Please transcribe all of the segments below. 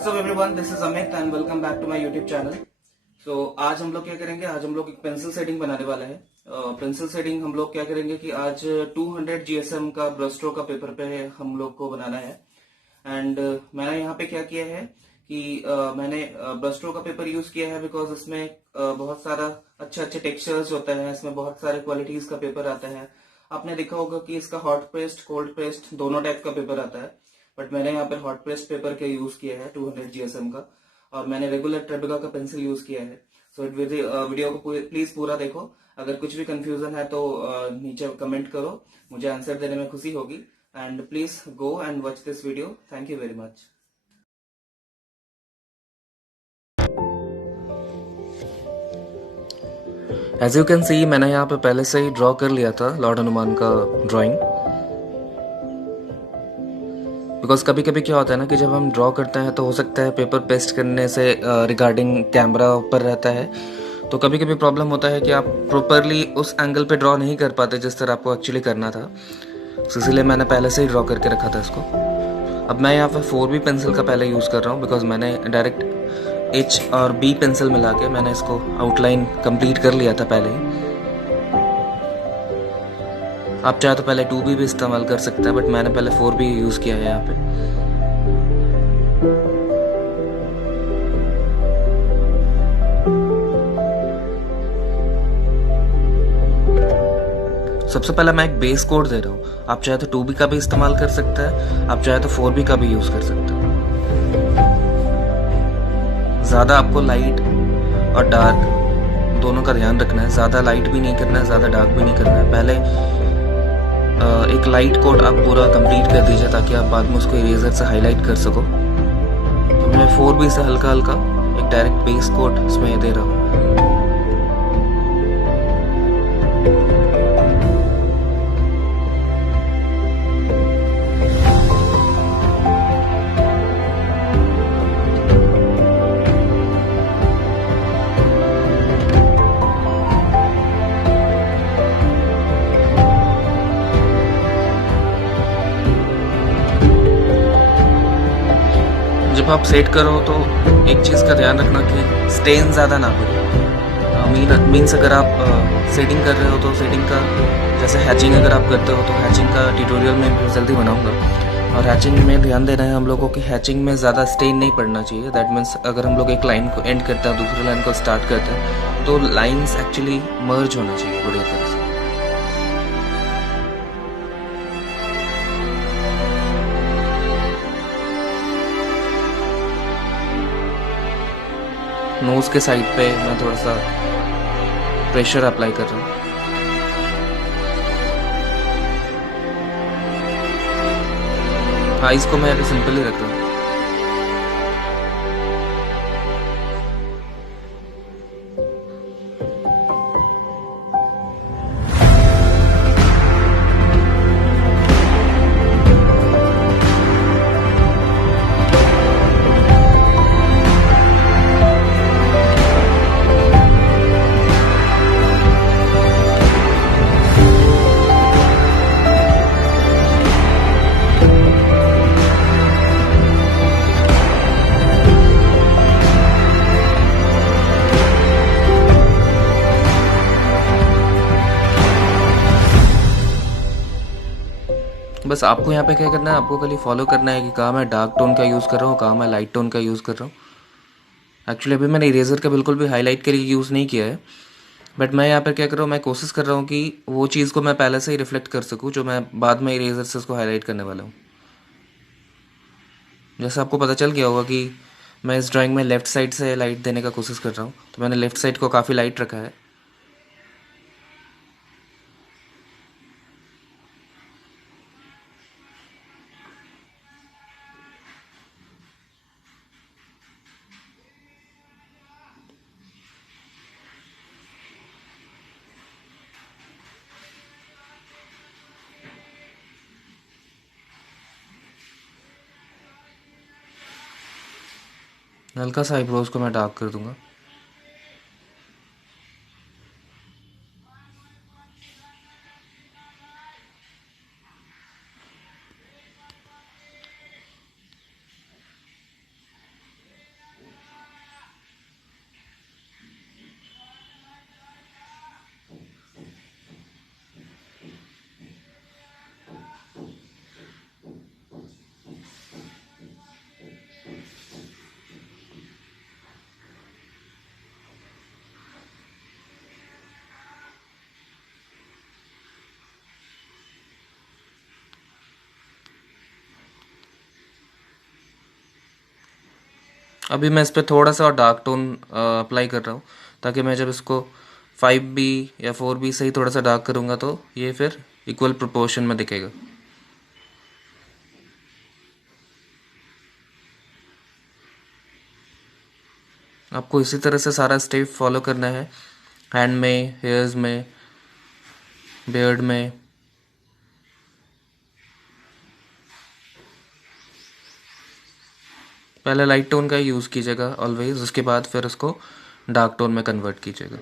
WhatsApp everyone, this is Amit and welcome back to my YouTube channel. So आज हम लोग क्या करेंगे, आज हम लोग एक पेंसिल शेडिंग बनाने वाले हैं। पेंसिल शेडिंग हम लोग क्या करेंगे कि आज 200 जीएसएम का ब्रश स्ट्रोक का पेपर पे हम लोग को बनाना है। एंड मैंने यहाँ पे क्या किया है कि मैंने ब्रश स्ट्रोक का पेपर यूज किया है बिकॉज इसमें बहुत सारा अच्छे अच्छे टेक्सचर्स होते हैं, इसमें बहुत सारे क्वालिटीज का पेपर आता है। आपने देखा होगा कि इसका हॉट पेस्ट कोल्ड पेस्ट दोनों टाइप का पेपर आता है, बट मैंने यहाँ पर हॉट पेस्ट पेपर के यूज किया है 200 जीएसएम का, और मैंने रेगुलर ट्रेबिका का पेंसिल यूज किया है। सो वीडियो को प्लीज पूरा देखो। अगर कुछ भी कंफ्यूजन है तो नीचे कमेंट करो, मुझे आंसर देने में खुशी होगी। And please go and watch this video. Thank you very much. As you can see, मैंने यहाँ पे पहले से ही ड्रॉ कर लिया था लॉर्ड हनुमान का ड्राइंग। बिकॉज कभी कभी क्या होता है ना कि जब हम ड्रॉ करते हैं तो हो सकता है पेपर पेस्ट करने से रिगार्डिंग कैमरा ऊपर रहता है, तो कभी कभी प्रॉब्लम होता है कि आप प्रॉपरली उस एंगल पे ड्रॉ नहीं कर पाते जिस तरह आपको एक्चुअली करना था। इसलिए मैंने पहले से ही ड्रॉ करके रखा था इसको। अब मैं यहाँ पे 4B पेंसिल का पहले यूज़ कर रहा हूँ बिकॉज मैंने डायरेक्ट H और B पेंसिल मिला के मैंने इसको आउटलाइन कंप्लीट कर लिया था पहले ही। आप चाहे तो पहले 2B भी इस्तेमाल कर सकते हैं, बट मैंने पहले 4B यूज़ किया है यहाँ पे। सबसे पहले मैं एक बेस कोड दे रहा हूँ। आप चाहे तो 2B का भी इस्तेमाल कर सकते हैं, आप चाहे तो 4B का भी यूज़ कर सकते हैं। ज़्यादा आपको लाइट और डार्क दोनों का ध्यान रखना है। ज़्यादा लाइट भी नहीं करना है, ज़्यादा डार्क भी नहीं करना है। पहले एक लाइट कोड आप पूरा कंप्लीट कर दीजिए ताकि आप बाद में उसको इरेजर से हाईलाइट कर सको। तो मैं 4B से हल्का हल्का एक डायरेक्ट बेस कोड इसमें दे रहा हूँ। जब आप सेट करो तो एक चीज़ का ध्यान रखना कि स्टेन ज़्यादा ना पड़े। मीन्स अगर आप सेटिंग कर रहे हो तो सेटिंग का, जैसे हैचिंग अगर आप करते हो तो हैचिंग का ट्यूटोरियल में जल्दी बनाऊंगा। और हैचिंग में ध्यान देना है हम लोगों की, हैचिंग में ज़्यादा स्टेन नहीं पड़ना चाहिए। दैट मीन्स अगर हम लोग एक लाइन को एंड करते हैं, दूसरी लाइन को स्टार्ट करते हैं, तो लाइन्स एक्चुअली मर्ज होना चाहिए बढ़िया तरह से। नोज के साइड पे मैं थोड़ा सा प्रेशर अप्लाई कर रहा हूँ। आइज को मैं अभी सिंपल ही रख रहा हूँ। बस आपको यहाँ पे क्या करना है, आपको खाली फॉलो करना है कि कहाँ मैं डार्क टोन का यूज़ कर रहा हूँ, कहाँ मैं लाइट टोन का यूज़ कर रहा हूँ। एक्चुअली अभी मैंने इरेजर का बिल्कुल भी हाईलाइट के लिए यूज़ नहीं किया है, बट मैं यहाँ पर क्या कर रहा हूँ, मैं कोशिश कर रहा हूँ कि वो चीज़ को मैं पहले से ही रिफ्लेक्ट कर सकूँ जो मैं बाद में इरेजर से उसको हाईलाइट करने वाला हूँ। जैसे आपको पता चल गया होगा कि मैं इस ड्राइंग में लेफ़्ट साइड से लाइट देने का कोशिश कर रहा हूँ, तो मैंने लेफ़्ट साइड को काफ़ी लाइट रखा है। हल्का सा आईब्रोज को मैं डार्क कर दूंगा। अभी मैं इस पे थोड़ा सा डार्क टोन अप्लाई कर रहा हूँ, ताकि मैं जब इसको 5B या 4B से ही थोड़ा सा डार्क करूँगा तो ये फिर इक्वल प्रोपोर्शन में दिखेगा। आपको इसी तरह से सारा स्टेप फॉलो करना है, हैंड में, हेयर्स में, बियर्ड में। पहले लाइट टोन का यूज़ कीजिएगा ऑलवेज, उसके बाद फिर उसको डार्क टोन में कन्वर्ट कीजिएगा।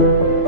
2H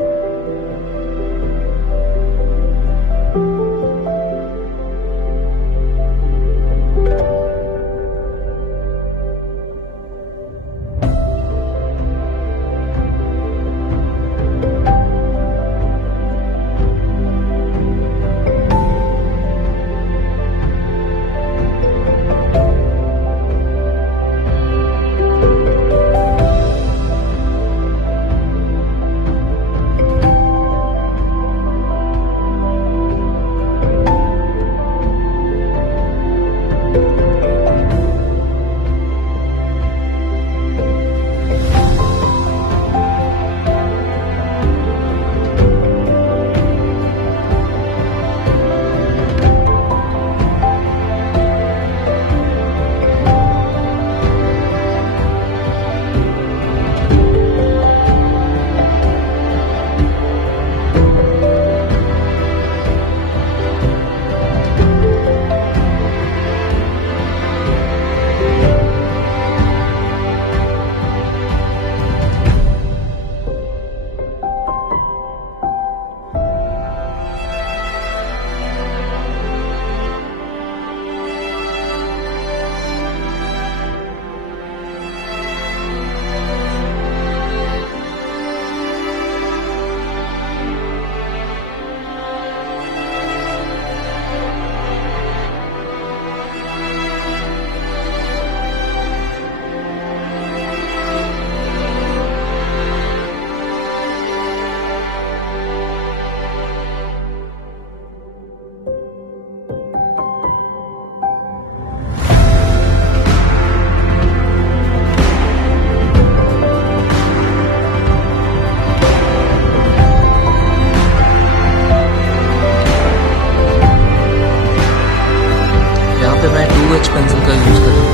पेंसिल का यूज कर रहा हूँ।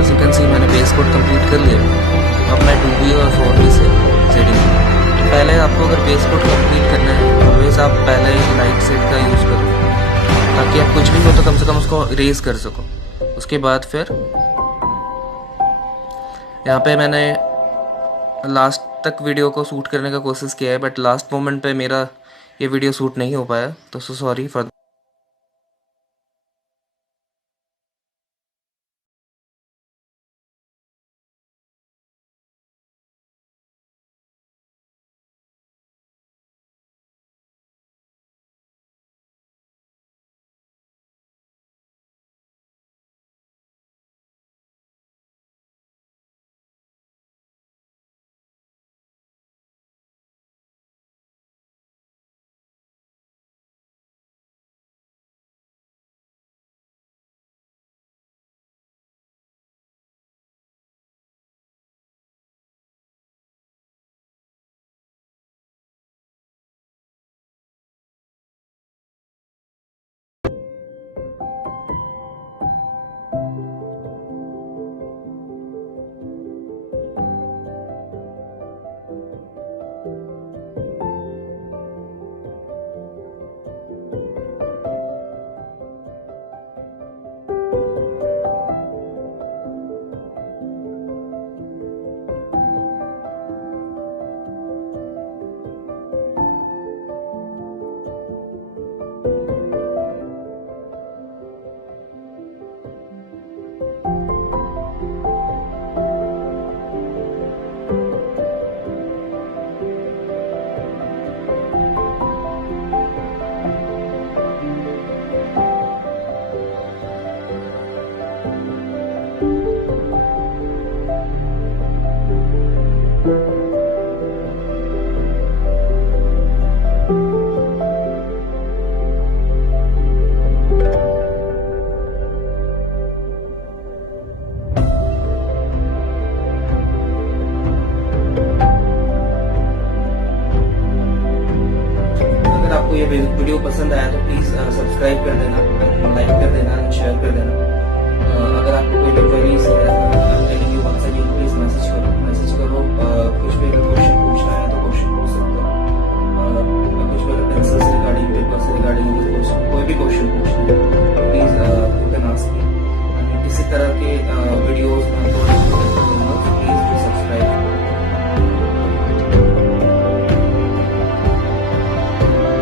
एज यू कैन सी मैंने बेस कोट कंप्लीट कर लिया। अब मैं 2B और 4B से शेडिंग। पहले आपको अगर बेस कोट कंप्लीट करना है ऑलवेज आप पहले लाइट शेड का यूज करो, ताकि आप कुछ भी हो तो कम से कम उसको इरेज कर सको। उसके बाद फिर यहाँ पे मैंने लास्ट तक वीडियो को शूट करने का कोशिश किया है, बट लास्ट मोमेंट पे मेरा ये वीडियो शूट नहीं हो पाया, तो सॉरी फॉर। ये वीडियो पसंद आया तो प्लीज सब्सक्राइब कर देना, लाइक कर देना, शेयर कर देना। अगर आपको कोई भी क्वेरीज है प्लीज मैसेज करो। कुछ भी अगर क्वेश्चन पूछना है तो क्वेश्चन पूछ सकते हो। कुछ भी अगर पेंसिल से रिगार्डिंग, पेपर से रिगार्डिंग कोई भी क्वेश्चन पूछना है please you can ask me. किसी तरह के वीडियोज